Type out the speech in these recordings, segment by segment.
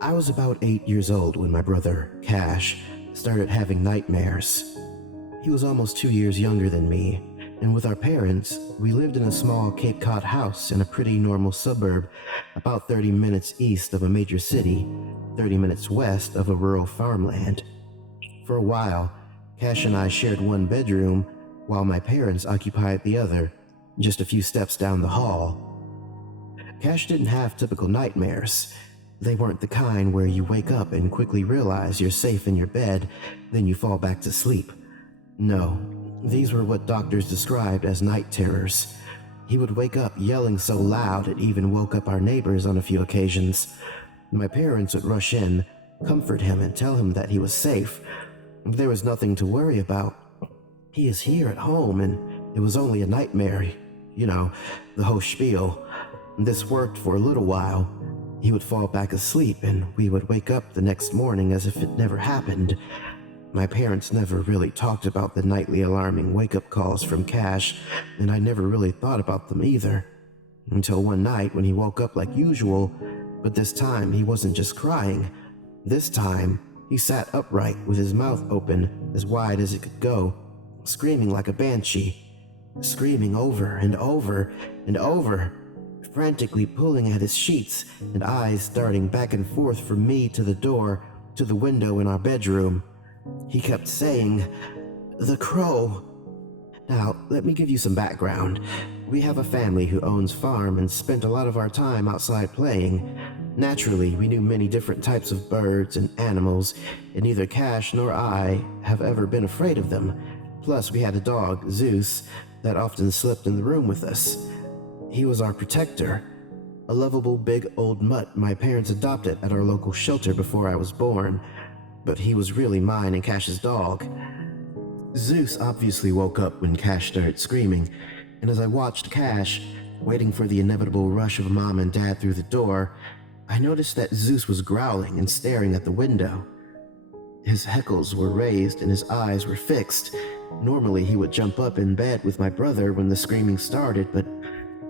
I was about 8 years old when my brother, Cash, started having nightmares. He was almost 2 years younger than me, and with our parents, we lived in a small Cape Cod house in a pretty normal suburb about 30 minutes east of a major city, 30 minutes west of a rural farmland. For a while, Cash and I shared one bedroom while my parents occupied the other, just a few steps down the hall. Cash didn't have typical nightmares. They weren't the kind where you wake up and quickly realize you're safe in your bed, then you fall back to sleep. No, these were what doctors described as night terrors. He would wake up yelling so loud it even woke up our neighbors on a few occasions. My parents would rush in, comfort him, and tell him that he was safe. There was nothing to worry about. He is here at home, and it was only a nightmare. You know, the whole spiel. This worked for a little while. He would fall back asleep, and we would wake up the next morning as if it never happened. My parents never really talked about the nightly alarming wake-up calls from Cash, and I never really thought about them either. Until one night when he woke up like usual, but this time he wasn't just crying. This time, he sat upright with his mouth open as wide as it could go, screaming like a banshee, screaming over and over and over, frantically pulling at his sheets and eyes darting back and forth from me to the door to the window in our bedroom. He kept saying, "The crow." Now, let me give you some background. We have a family who owns farm and spent a lot of our time outside playing. Naturally, we knew many different types of birds and animals, and neither Cash nor I have ever been afraid of them. Plus, we had a dog, Zeus, that often slept in the room with us. He was our protector, a lovable big old mutt my parents adopted at our local shelter before I was born, but he was really mine and Cash's dog. Zeus obviously woke up when Cash started screaming, and as I watched Cash, waiting for the inevitable rush of Mom and Dad through the door, I noticed that Zeus was growling and staring at the window. His hackles were raised and his eyes were fixed. Normally he would jump up in bed with my brother when the screaming started, but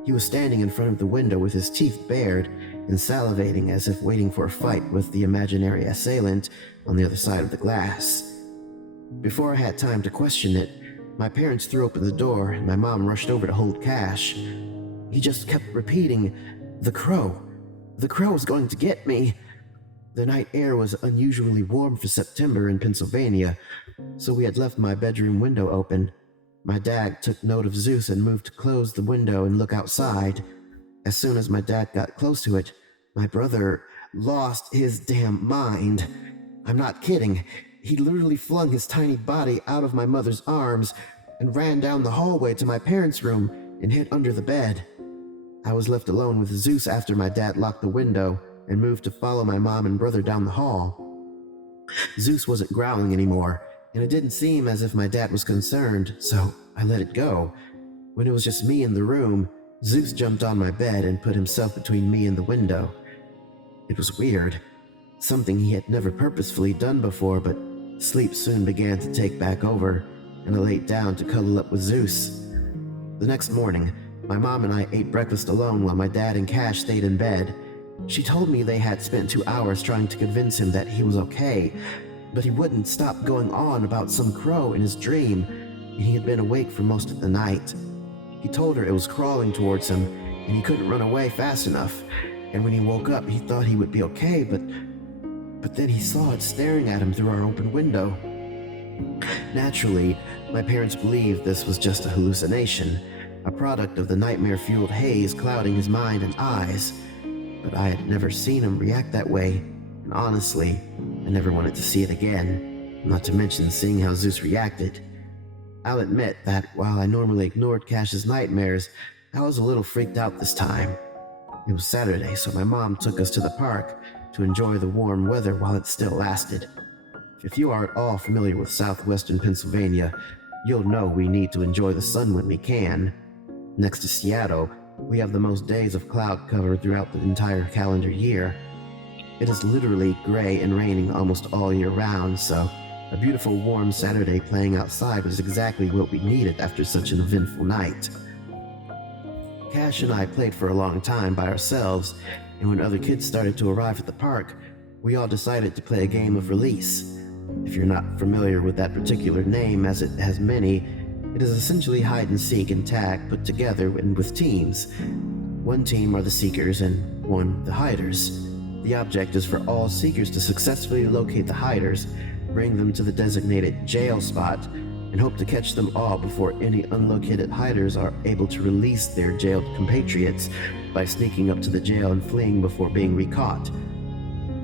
he was standing in front of the window with his teeth bared and salivating as if waiting for a fight with the imaginary assailant on the other side of the glass. Before I had time to question it, my parents threw open the door and my mom rushed over to hold Cash. He just kept repeating, "The crow. The crow is going to get me." The night air was unusually warm for September in Pennsylvania, so we had left my bedroom window open. My dad took note of Zeus and moved to close the window and look outside. As soon as my dad got close to it, my brother lost his damn mind. I'm not kidding. He literally flung his tiny body out of my mother's arms and ran down the hallway to my parents' room and hid under the bed. I was left alone with Zeus after my dad locked the window and moved to follow my mom and brother down the hall. Zeus wasn't growling anymore, and it didn't seem as if my dad was concerned, so I let it go. When it was just me in the room, Zeus jumped on my bed and put himself between me and the window. It was weird, something he had never purposefully done before, but sleep soon began to take back over, and I laid down to cuddle up with Zeus. The next morning, my mom and I ate breakfast alone while my dad and Cash stayed in bed. She told me they had spent 2 hours trying to convince him that he was okay, but he wouldn't stop going on about some crow in his dream, and he had been awake for most of the night. He told her it was crawling towards him, and he couldn't run away fast enough, and when he woke up he thought he would be okay, but then he saw it staring at him through our open window. Naturally, my parents believed this was just a hallucination, a product of the nightmare-fueled haze clouding his mind and eyes, but I had never seen him react that way, and honestly, I never wanted to see it again, not to mention seeing how Zeus reacted. I'll admit that while I normally ignored Cash's nightmares, I was a little freaked out this time. It was Saturday, so my mom took us to the park to enjoy the warm weather while it still lasted. If you are at all familiar with southwestern Pennsylvania, you'll know we need to enjoy the sun when we can. Next to Seattle, we have the most days of cloud cover throughout the entire calendar year. It is literally gray and raining almost all year round, so a beautiful warm Saturday playing outside was exactly what we needed after such an eventful night. Cash and I played for a long time by ourselves, and when other kids started to arrive at the park, we all decided to play a game of release. If you're not familiar with that particular name, as it has many, it is essentially hide and seek and tag put together and with teams. One team are the seekers and one the hiders. The object is for all seekers to successfully locate the hiders, bring them to the designated jail spot, and hope to catch them all before any unlocated hiders are able to release their jailed compatriots by sneaking up to the jail and fleeing before being recaught.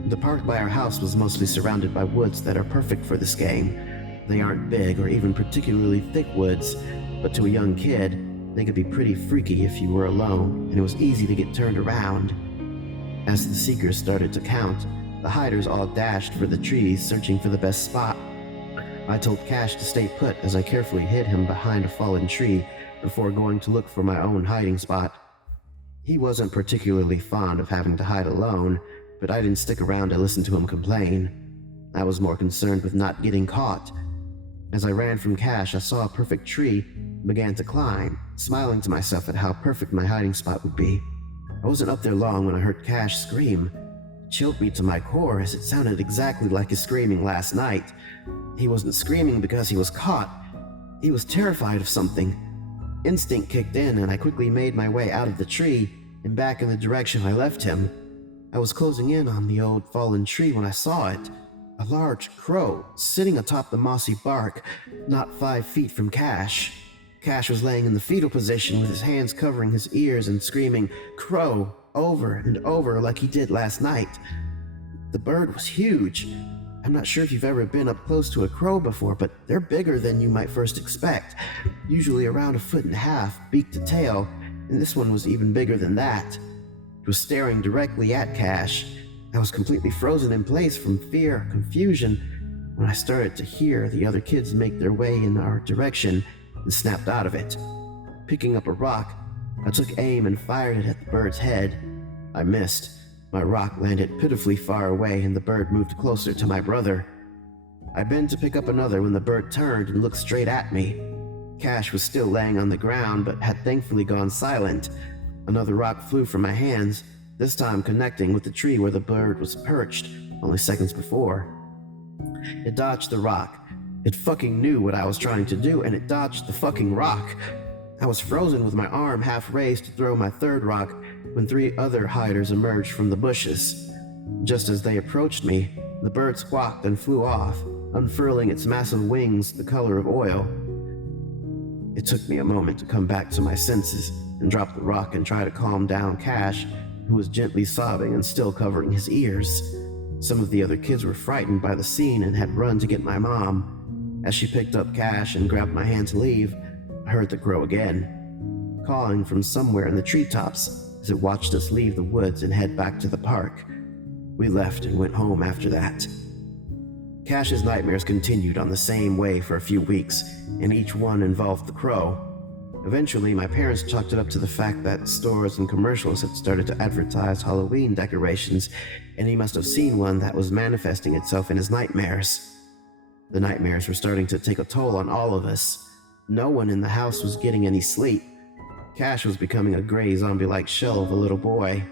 The park by our house was mostly surrounded by woods that are perfect for this game. They aren't big or even particularly thick woods, but to a young kid, they could be pretty freaky if you were alone, and it was easy to get turned around. As the seekers started to count, the hiders all dashed for the trees, searching for the best spot. I told Cash to stay put as I carefully hid him behind a fallen tree before going to look for my own hiding spot. He wasn't particularly fond of having to hide alone, but I didn't stick around to listen to him complain. I was more concerned with not getting caught. As I ran from Cash, I saw a perfect tree and began to climb, smiling to myself at how perfect my hiding spot would be. I wasn't up there long when I heard Cash scream. It chilled me to my core as it sounded exactly like his screaming last night. He wasn't screaming because he was caught. He was terrified of something. Instinct kicked in and I quickly made my way out of the tree and back in the direction I left him. I was closing in on the old fallen tree when I saw it. A large crow sitting atop the mossy bark, not 5 feet from Cash. Cash was laying in the fetal position with his hands covering his ears and screaming "Crow" over and over like he did last night. The bird was huge. I'm not sure if you've ever been up close to a crow before, but they're bigger than you might first expect, usually around 1.5 feet, beak to tail, and this one was even bigger than that. It was staring directly at Cash. I was completely frozen in place from fear, confusion, when I started to hear the other kids make their way in our direction and snapped out of it. Picking up a rock, I took aim and fired it at the bird's head. I missed. My rock landed pitifully far away and the bird moved closer to my brother. I bent to pick up another when the bird turned and looked straight at me. Cash was still laying on the ground but had thankfully gone silent. Another rock flew from my hands, this time connecting with the tree where the bird was perched only seconds before. It dodged the rock. It fucking knew what I was trying to do and it dodged the fucking rock. I was frozen with my arm half raised to throw my third rock when 3 other hiders emerged from the bushes. Just as they approached me, the bird squawked and flew off, unfurling its massive wings the color of oil. It took me a moment to come back to my senses and drop the rock and try to calm down Cash, who was gently sobbing and still covering his ears. Some of the other kids were frightened by the scene and had run to get my mom. As she picked up Cash and grabbed my hand to leave, I heard the crow again, calling from somewhere in the treetops as it watched us leave the woods and head back to the park. We left and went home after that. Cash's nightmares continued on the same way for a few weeks, and each one involved the crow. Eventually, my parents chalked it up to the fact that stores and commercials had started to advertise Halloween decorations, and he must have seen one that was manifesting itself in his nightmares. The nightmares were starting to take a toll on all of us. No one in the house was getting any sleep. Cash was becoming a gray zombie-like shell of a little boy.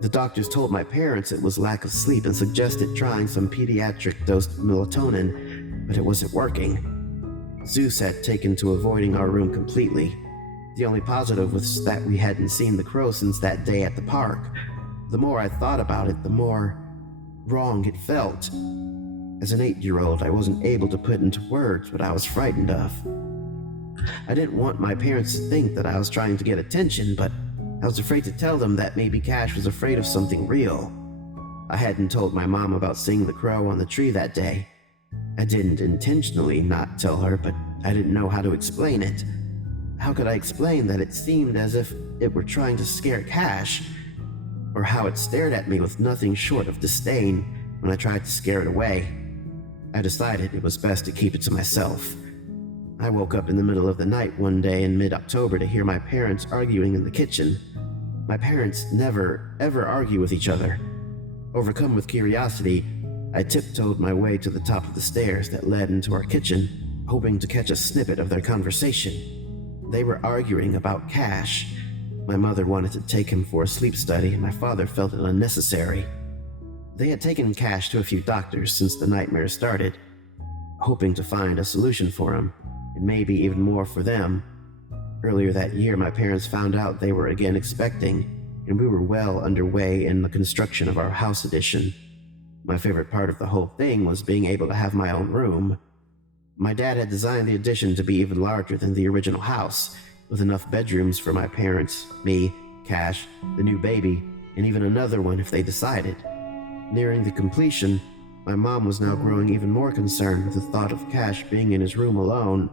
The doctors told my parents it was lack of sleep and suggested trying some pediatric dosed melatonin, but it wasn't working. Zeus had taken to avoiding our room completely. The only positive was that we hadn't seen the crow since that day at the park. The more I thought about it, the more wrong it felt. As an 8-year-old, I wasn't able to put into words what I was frightened of. I didn't want my parents to think that I was trying to get attention, but I was afraid to tell them that maybe Cash was afraid of something real. I hadn't told my mom about seeing the crow on the tree that day. I didn't intentionally not tell her, but I didn't know how to explain it. How could I explain that it seemed as if it were trying to scare Cash, or how it stared at me with nothing short of disdain when I tried to scare it away? I decided it was best to keep it to myself. I woke up in the middle of the night one day in mid-October to hear my parents arguing in the kitchen. My parents never, ever argue with each other. Overcome with curiosity, I tiptoed my way to the top of the stairs that led into our kitchen, hoping to catch a snippet of their conversation. They were arguing about Cash. My mother wanted to take him for a sleep study, and my father felt it unnecessary. They had taken Cash to a few doctors since the nightmares started, hoping to find a solution for him, and maybe even more for them. Earlier that year, my parents found out they were again expecting, and we were well underway in the construction of our house addition. My favorite part of the whole thing was being able to have my own room. My dad had designed the addition to be even larger than the original house, with enough bedrooms for my parents, me, Cash, the new baby, and even another one if they decided. Nearing the completion, my mom was now growing even more concerned with the thought of Cash being in his room alone.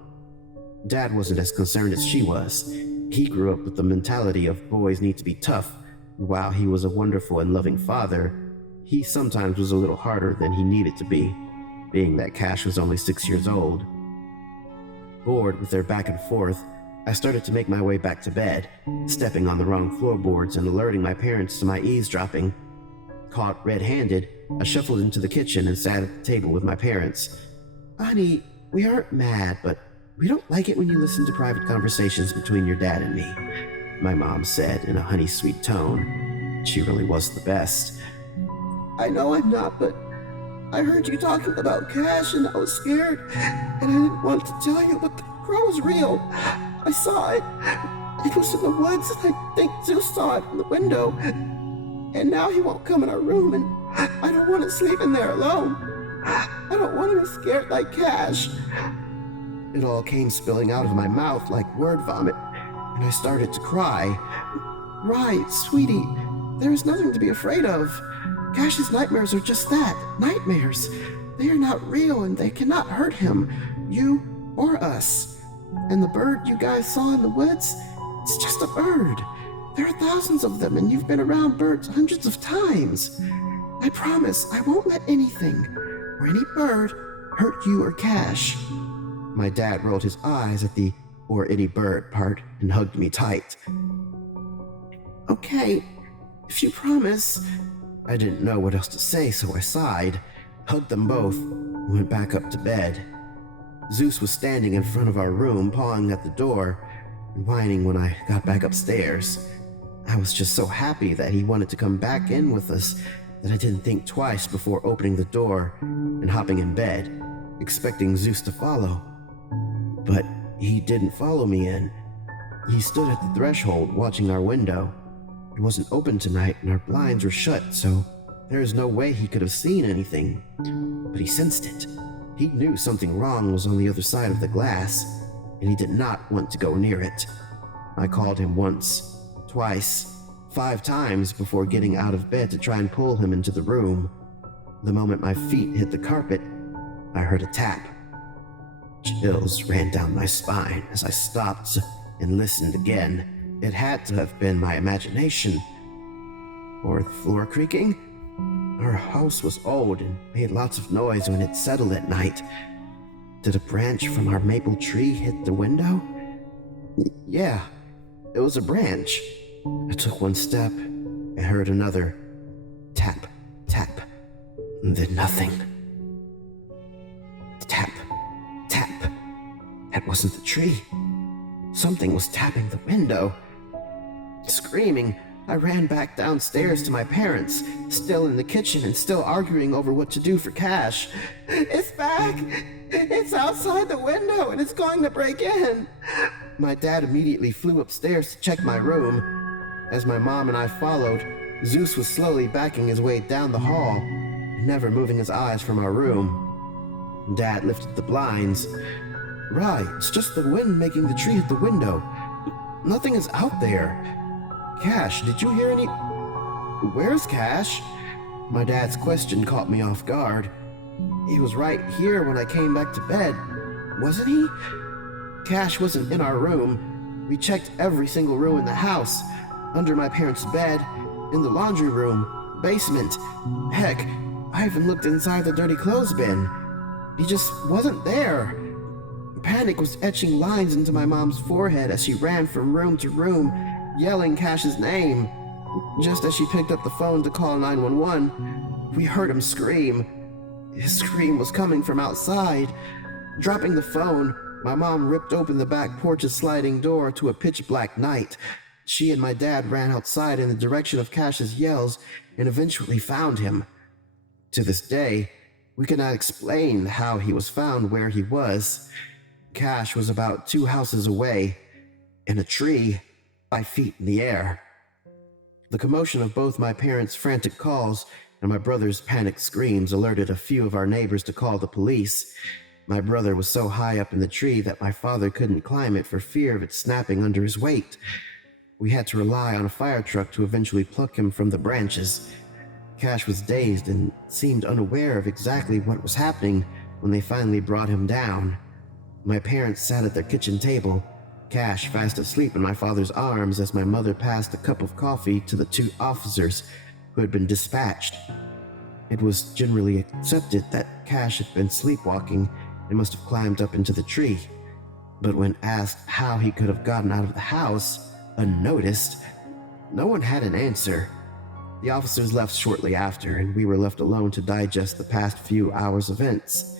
Dad wasn't as concerned as she was. He grew up with the mentality of boys need to be tough, and while he was a wonderful and loving father, he sometimes was a little harder than he needed to be, being that Cash was only 6 years old. Bored with their back and forth, I started to make my way back to bed, stepping on the wrong floorboards and alerting my parents to my eavesdropping. Caught red-handed, I shuffled into the kitchen and sat at the table with my parents. "Honey, we aren't mad, but we don't like it when you listen to private conversations between your dad and me," my mom said in a honey-sweet tone. She really was the best. "I know I'm not, but I heard you talking about Cash and I was scared, and I didn't want to tell you, but the crow was real. I saw it. It was in the woods, and I think Zeus saw it from the window. And now he won't come in our room, and I don't want to sleep in there alone. I don't want to be scared like Cash." It all came spilling out of my mouth like word vomit, and I started to cry. "Right, sweetie, there is nothing to be afraid of. Cash's nightmares are just that, nightmares. They are not real, and they cannot hurt him, you, or us. And the bird you guys saw in the woods, it's just a bird. There are thousands of them, and you've been around birds hundreds of times. I promise I won't let anything, or any bird, hurt you or Cash." My dad rolled his eyes at the "or any bird" part and hugged me tight. "Okay, if you promise." I didn't know what else to say, so I sighed, hugged them both, and went back up to bed. Zeus was standing in front of our room, pawing at the door, and whining when I got back upstairs. I was just so happy that he wanted to come back in with us that I didn't think twice before opening the door and hopping in bed, expecting Zeus to follow. But he didn't follow me in. He stood at the threshold watching our window. It wasn't open tonight and our blinds were shut, so there is no way he could have seen anything. But he sensed it. He knew something wrong was on the other side of the glass, and he did not want to go near it. I called him once, twice, 5 times before getting out of bed to try and pull him into the room. The moment my feet hit the carpet, I heard a tap. Chills ran down my spine as I stopped and listened again. It had to have been my imagination. Or the floor creaking? Our house was old and made lots of noise when it settled at night. Did a branch from our maple tree hit the window? Yeah, it was a branch. I took one step and heard another. Tap, tap, and then nothing. Tap, tap. That wasn't the tree. Something was tapping the window. Screaming, I ran back downstairs to my parents, still in the kitchen and still arguing over what to do for Cash. "It's back! It's outside the window and it's going to break in!" My dad immediately flew upstairs to check my room. As my mom and I followed, Zeus was slowly backing his way down the hall, never moving his eyes from our room. Dad lifted the blinds. "Right, it's just the wind making the tree hit the window. Nothing is out there. Cash, did you hear any... Where's Cash?" My dad's question caught me off guard. He was right here when I came back to bed, wasn't he? Cash wasn't in our room. We checked every single room in the house, under my parents' bed, in the laundry room, basement. Heck, I even looked inside the dirty clothes bin. He just wasn't there. Panic was etching lines into my mom's forehead as she ran from room to room, yelling Cash's name. Just as she picked up the phone to call 911, we heard him scream. His scream was coming from outside. Dropping the phone, my mom ripped open the back porch's sliding door to a pitch-black night. She and my dad ran outside in the direction of Cash's yells and eventually found him. To this day, we cannot explain how he was found where he was. Cash was about 2 houses away, in a tree, 5 feet in the air. The commotion of both my parents' frantic calls and my brother's panicked screams alerted a few of our neighbors to call the police. My brother was so high up in the tree that my father couldn't climb it for fear of it snapping under his weight. We had to rely on a fire truck to eventually pluck him from the branches. Cash was dazed and seemed unaware of exactly what was happening when they finally brought him down. My parents sat at their kitchen table, Cash fast asleep in my father's arms as my mother passed a cup of coffee to the 2 officers who had been dispatched. It was generally accepted that Cash had been sleepwalking and must have climbed up into the tree. But when asked how he could have gotten out of the house unnoticed, no one had an answer. The officers left shortly after, and we were left alone to digest the past few hours' events.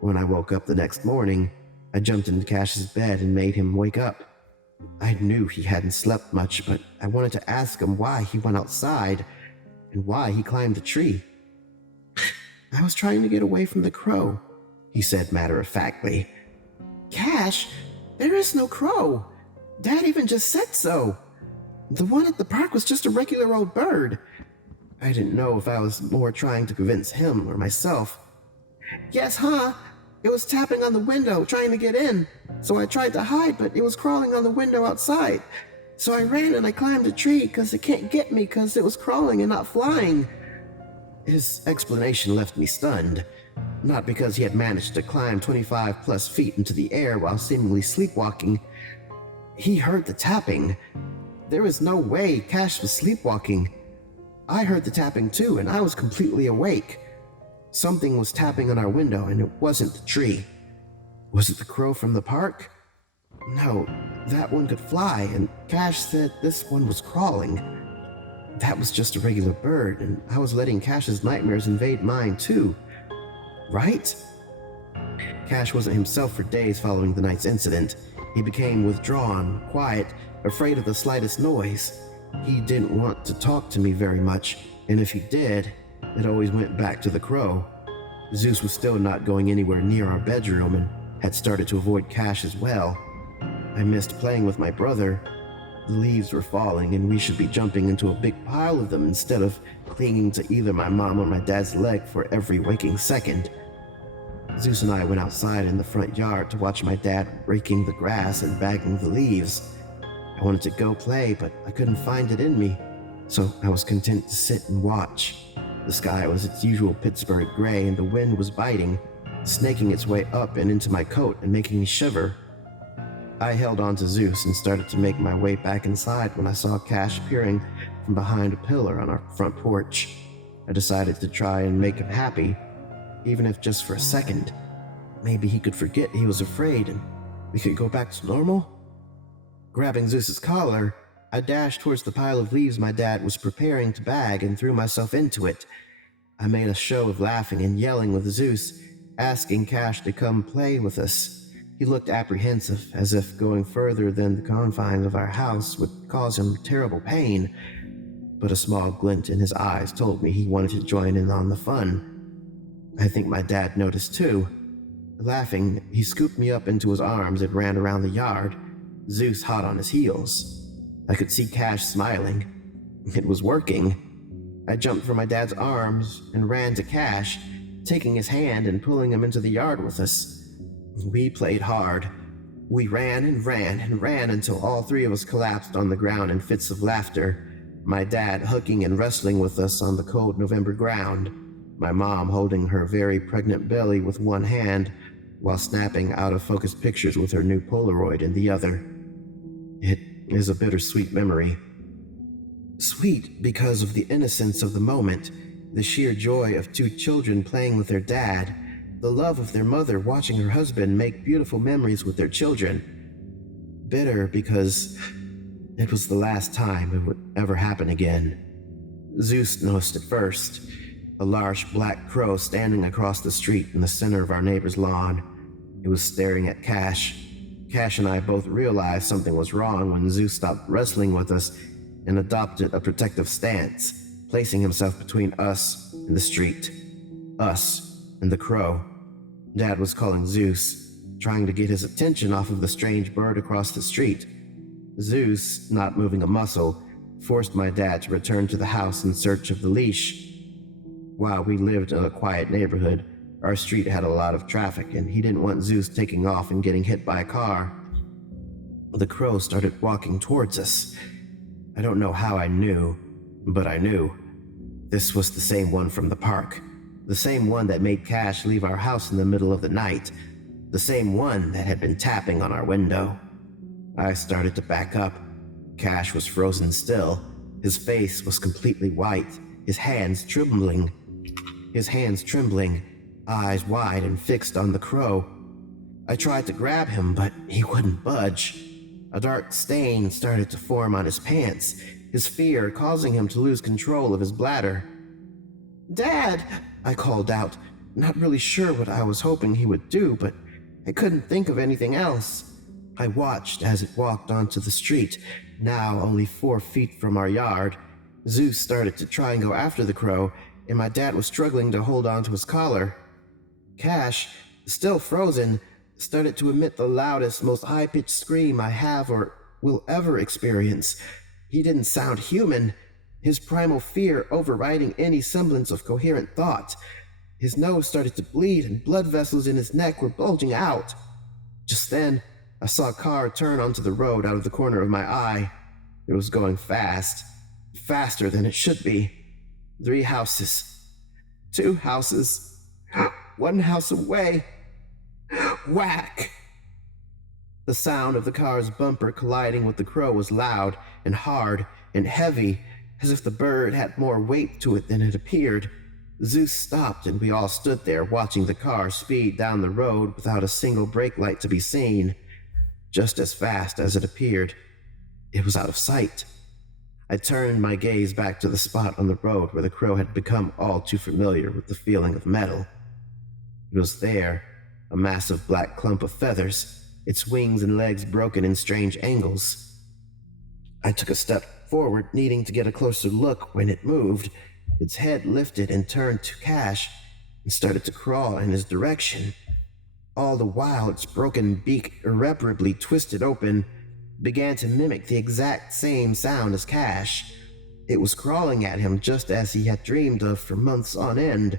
When I woke up the next morning, I jumped into Cash's bed and made him wake up. I knew he hadn't slept much, but I wanted to ask him why he went outside and why he climbed the tree. "I was trying to get away from the crow," he said matter-of-factly. "Cash, there is no crow. Dad even just said so. The one at the park was just a regular old bird." I didn't know if I was more trying to convince him or myself. "Yes, huh? It was tapping on the window, trying to get in. So I tried to hide, but it was crawling on the window outside. So I ran and I climbed a tree because it can't get me because it was crawling and not flying." His explanation left me stunned. Not because he had managed to climb 25 plus feet into the air while seemingly sleepwalking. He heard the tapping. There was no way Cash was sleepwalking. I heard the tapping too, and I was completely awake. Something was tapping on our window, and it wasn't the tree. Was it the crow from the park? No, that one could fly, and Cash said this one was crawling. That was just a regular bird, and I was letting Cash's nightmares invade mine too. Right? Cash wasn't himself for days following the night's incident. He became withdrawn, quiet, afraid of the slightest noise. He didn't want to talk to me very much, and if he did, it always went back to the crow. Zeus was still not going anywhere near our bedroom and had started to avoid Cash as well. I missed playing with my brother. The leaves were falling and we should be jumping into a big pile of them instead of clinging to either my mom or my dad's leg for every waking second. Zeus and I went outside in the front yard to watch my dad raking the grass and bagging the leaves. I wanted to go play, but I couldn't find it in me, so I was content to sit and watch. The sky was its usual Pittsburgh gray and the wind was biting, snaking its way up and into my coat and making me shiver. I held on to Zeus and started to make my way back inside when I saw Cash peering from behind a pillar on our front porch. I decided to try and make him happy, even if just for a second. Maybe he could forget he was afraid and we could go back to normal? Grabbing Zeus's collar, I dashed towards the pile of leaves my dad was preparing to bag and threw myself into it. I made a show of laughing and yelling with Zeus, asking Cash to come play with us. He looked apprehensive, as if going further than the confines of our house would cause him terrible pain, but a small glint in his eyes told me he wanted to join in on the fun. I think my dad noticed too. Laughing, he scooped me up into his arms and ran around the yard, Zeus hot on his heels. I could see Cash smiling. It was working. I jumped from my dad's arms and ran to Cash, taking his hand and pulling him into the yard with us. We played hard. We ran and ran and ran until all 3 of us collapsed on the ground in fits of laughter, my dad hooking and wrestling with us on the cold November ground, my mom holding her very pregnant belly with one hand while snapping out-of-focus pictures with her new Polaroid in the other. It is a bittersweet memory. Sweet because of the innocence of the moment, the sheer joy of 2 children playing with their dad, the love of their mother watching her husband make beautiful memories with their children. Bitter because it was the last time it would ever happen again. Zeus noticed it first, a large black crow standing across the street in the center of our neighbor's lawn. It was staring at Cash. Cash and I both realized something was wrong when Zeus stopped wrestling with us and adopted a protective stance, placing himself between us and the street. Us and the crow. Dad was calling Zeus, trying to get his attention off of the strange bird across the street. Zeus, not moving a muscle, forced my dad to return to the house in search of the leash. While we lived in a quiet neighborhood, our street had a lot of traffic, and he didn't want Zeus taking off and getting hit by a car. The crow started walking towards us. I don't know how I knew, but I knew. This was the same one from the park. The same one that made Cash leave our house in the middle of the night. The same one that had been tapping on our window. I started to back up. Cash was frozen still. His face was completely white, his hands trembling, eyes wide and fixed on the crow. I tried to grab him, but he wouldn't budge. A dark stain started to form on his pants, his fear causing him to lose control of his bladder. "Dad!" I called out, not really sure what I was hoping he would do, but I couldn't think of anything else. I watched as it walked onto the street, now only 4 feet from our yard. Zeus started to try and go after the crow, and my dad was struggling to hold on to his collar. Cash, still frozen, started to emit the loudest, most high-pitched scream I have or will ever experience. He didn't sound human, his primal fear overriding any semblance of coherent thought. His nose started to bleed and blood vessels in his neck were bulging out. Just then, I saw a car turn onto the road out of the corner of my eye. It was going fast, faster than it should be. 3 houses, 2 houses, 1 house away. Whack! The sound of the car's bumper colliding with the crow was loud and hard and heavy, as if the bird had more weight to it than it appeared. Zeus stopped, and we all stood there watching the car speed down the road without a single brake light to be seen. Just as fast as it appeared, it was out of sight. I turned my gaze back to the spot on the road where the crow had become all too familiar with the feeling of metal. It was there, a massive black clump of feathers, its wings and legs broken in strange angles. I took a step forward, needing to get a closer look when it moved. Its head lifted and turned to Cash and started to crawl in his direction. All the while, its broken beak, irreparably twisted open, began to mimic the exact same sound as Cash. It was crawling at him just as he had dreamed of for months on end.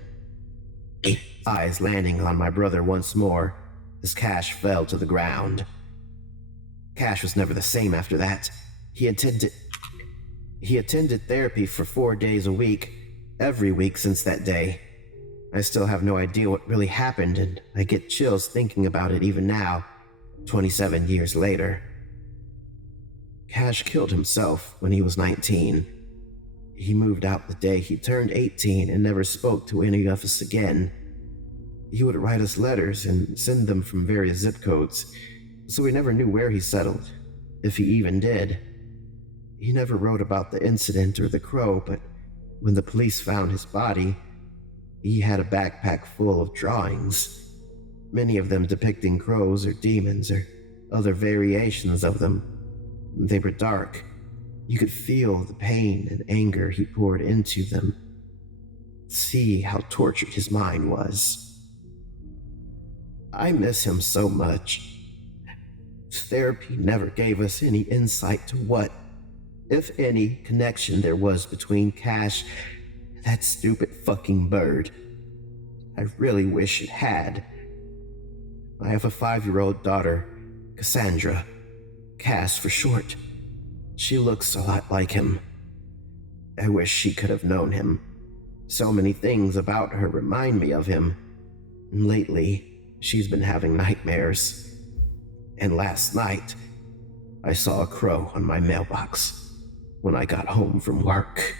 Eyes landing on my brother once more as Cash fell to the ground. Cash was never the same after that. He attended therapy for 4 days a week, every week since that day. I still have no idea what really happened, and I get chills thinking about it even now, 27 years later. Cash killed himself when he was 19. He moved out the day he turned 18 and never spoke to any of us again. He would write us letters and send them from various zip codes, so we never knew where he settled, if he even did. He never wrote about the incident or the crow, but when the police found his body, he had a backpack full of drawings, many of them depicting crows or demons or other variations of them. They were dark. You could feel the pain and anger he poured into them. See how tortured his mind was. I miss him so much. Therapy never gave us any insight to what, if any, connection there was between Cash and that stupid fucking bird. I really wish it had. I have a 5-year-old daughter, Cassandra, Cass for short. She looks a lot like him. I wish she could have known him. So many things about her remind me of him. And lately, she's been having nightmares. And last night, I saw a crow on my mailbox when I got home from work.